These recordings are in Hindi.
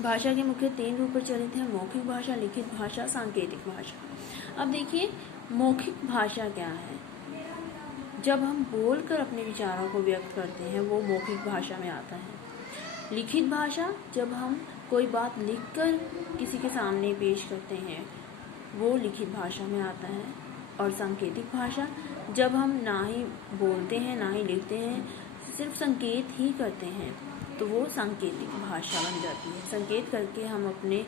भाषा के मुख्य 3 रूप प्रचलित हैं: मौखिक भाषा, लिखित भाषा, सांकेतिक भाषा। अब देखिए मौखिक भाषा क्या है। जब हम बोलकर अपने विचारों को व्यक्त करते हैं वो मौखिक भाषा में आता है। लिखित भाषा, जब हम कोई बात लिखकर किसी के सामने पेश करते हैं वो लिखित भाषा में आता है। और सांकेतिक भाषा, जब हम ना ही बोलते हैं ना ही लिखते हैं, सिर्फ संकेत ही करते हैं तो वो सांकेतिक भाषा बन जाती है। संकेत करके हम अपने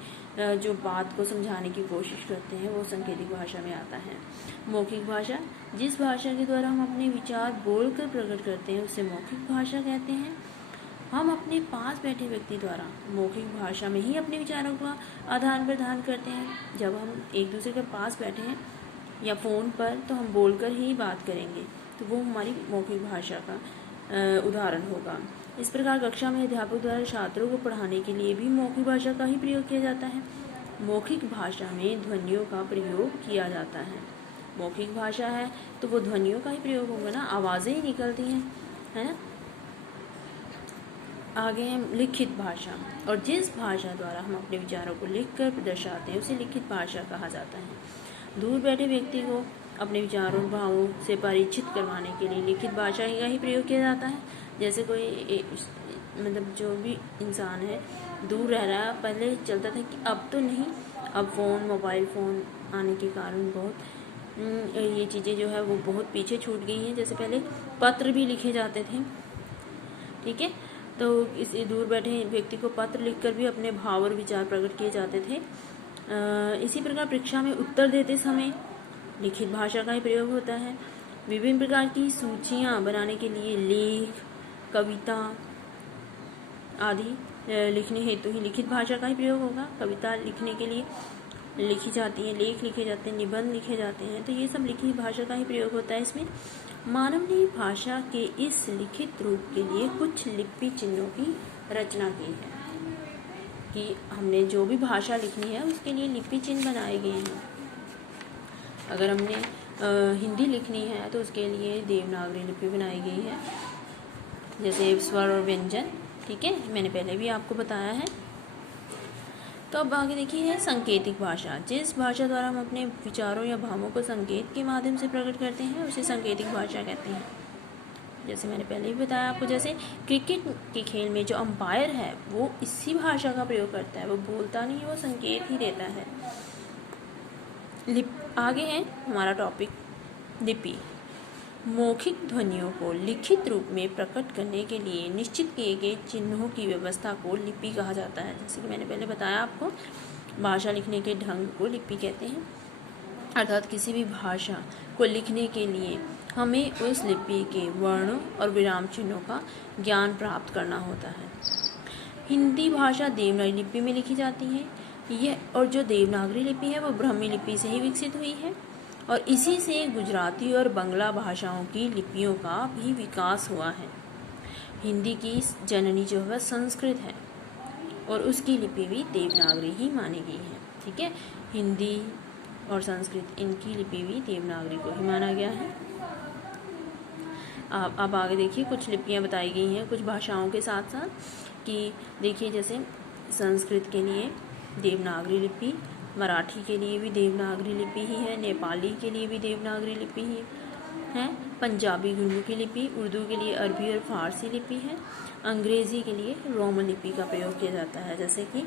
जो बात को समझाने की कोशिश करते हैं वो सांकेतिक भाषा में आता है। मौखिक भाषा, जिस भाषा के द्वारा हम अपने विचार बोलकर प्रकट करते हैं उसे मौखिक भाषा कहते हैं। हम अपने पास बैठे व्यक्ति द्वारा मौखिक भाषा में ही अपने विचारों का आदान प्रदान करते हैं। जब हम एक दूसरे के पास बैठे हैं या फ़ोन पर तो हम बोलकर ही बात करेंगे तो वो हमारी मौखिक भाषा का उदाहरण होगा। इस प्रकार कक्षा में अध्यापक द्वारा छात्रों को पढ़ाने के लिए भी मौखिक भाषा का ही प्रयोग किया जाता है। मौखिक भाषा में ध्वनियों का प्रयोग किया जाता है। मौखिक भाषा है तो वो ध्वनियों का ही प्रयोग होगा ना, आवाज़ें ही निकलती हैं, है ना। आगे है लिखित भाषा, और जिस भाषा द्वारा हम अपने विचारों को लिखकर दर्शाते हैं उसे लिखित भाषा कहा जाता है। दूर बैठे व्यक्ति को अपने विचारों भावों से परिचित करवाने के लिए लिखित भाषा का ही प्रयोग किया जाता है। जैसे कोई मतलब जो भी इंसान है दूर रह रहा है, पहले चलता था कि अब तो नहीं, अब मोबाइल फ़ोन आने के कारण बहुत ये चीज़ें जो है वो बहुत पीछे छूट गई हैं। जैसे पहले पत्र भी लिखे जाते थे, ठीक है, तो इस दूर बैठे व्यक्ति को पत्र लिखकर भी अपने भाव और विचार प्रकट किए जाते थे। इसी प्रकार परीक्षा में उत्तर देते समय लिखित भाषा का ही प्रयोग होता है। विभिन्न प्रकार की सूचियाँ बनाने के लिए लेख, कविता आदि लिखने हेतु ही लिखित भाषा का ही प्रयोग होगा। कविता लिखने के लिए लिखी जाती है, लेख लिखे जाते हैं, निबंध लिखे जाते हैं, तो ये सब लिखित भाषा का ही प्रयोग होता है इसमें। मानवीय भाषा के इस लिखित रूप के लिए कुछ लिपि चिन्हों की रचना की है कि हमने जो भी भाषा लिखनी है उसके लिए लिपि चिन्ह बनाए गए हैं। अगर हमने हिंदी लिखनी है तो उसके लिए देवनागरी लिपि बनाई गई है, जैसे स्वर और व्यंजन, ठीक है, मैंने पहले भी आपको बताया है। तो अब आगे देखिए है सांकेतिक भाषा। जिस भाषा द्वारा हम अपने विचारों या भावों को संकेत के माध्यम से प्रकट करते हैं उसे सांकेतिक भाषा कहते हैं। जैसे मैंने पहले भी बताया आपको, जैसे क्रिकेट के खेल में जो अंपायर है वो इसी भाषा का प्रयोग करता है, वो बोलता नहीं, वो संकेत ही देता है। आगे है हमारा टॉपिक लिपि। मौखिक ध्वनियों को लिखित रूप में प्रकट करने के लिए निश्चित किए गए चिन्हों की व्यवस्था को लिपि कहा जाता है। जैसे कि मैंने पहले बताया आपको, भाषा लिखने के ढंग को लिपि कहते हैं। अर्थात किसी भी भाषा को लिखने के लिए हमें उस लिपि के वर्णों और विराम चिन्हों का ज्ञान प्राप्त करना होता है। हिंदी भाषा देवनागरी लिपि में लिखी जाती है, और जो देवनागरी लिपि है वो ब्राह्मी लिपि से ही विकसित हुई है, और इसी से गुजराती और बंगला भाषाओं की लिपियों का भी विकास हुआ है। हिंदी की जननी जो है संस्कृत है और उसकी लिपि भी देवनागरी ही मानी गई है, ठीक है। हिंदी और संस्कृत इनकी लिपि भी देवनागरी को ही माना गया है। अब आगे देखिए कुछ लिपियाँ बताई गई हैं कुछ भाषाओं के साथ साथ, कि देखिए जैसे संस्कृत के लिए देवनागरी लिपि, मराठी के लिए भी देवनागरी लिपि ही है, नेपाली के लिए भी देवनागरी लिपि ही है, पंजाबी गुरमुखी लिपि, उर्दू के लिए अरबी और फारसी लिपि है, अंग्रेज़ी के लिए रोमन लिपि का प्रयोग किया जाता है। जैसे कि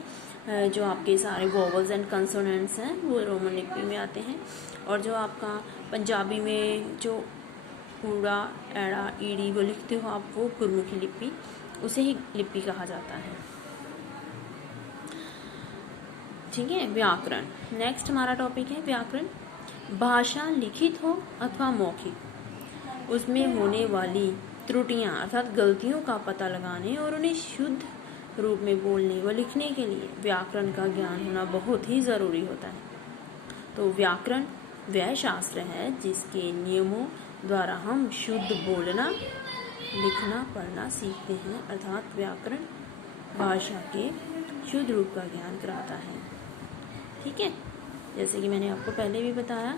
जो आपके सारे वोवल्स एंड कंसोनेंट्स हैं वो रोमन लिपि में आते हैं, और जो आपका पंजाबी में जो ऊड़ा एड़ा ईड़ी वो लिखते हो आप, वो गुरमुखी लिपि, उसे ही लिपि कहा जाता है, ठीक है। व्याकरण, नेक्स्ट हमारा टॉपिक है व्याकरण। भाषा लिखित हो अथवा मौखिक, उसमें होने वाली त्रुटियां अर्थात गलतियों का पता लगाने और उन्हें शुद्ध रूप में बोलने व लिखने के लिए व्याकरण का ज्ञान होना बहुत ही ज़रूरी होता है। तो व्याकरण वह शास्त्र है जिसके नियमों द्वारा हम शुद्ध बोलना, लिखना, पढ़ना सीखते हैं, अर्थात व्याकरण भाषा के शुद्ध रूप का ज्ञान कराता है, ठीक है। जैसे कि मैंने आपको पहले भी बताया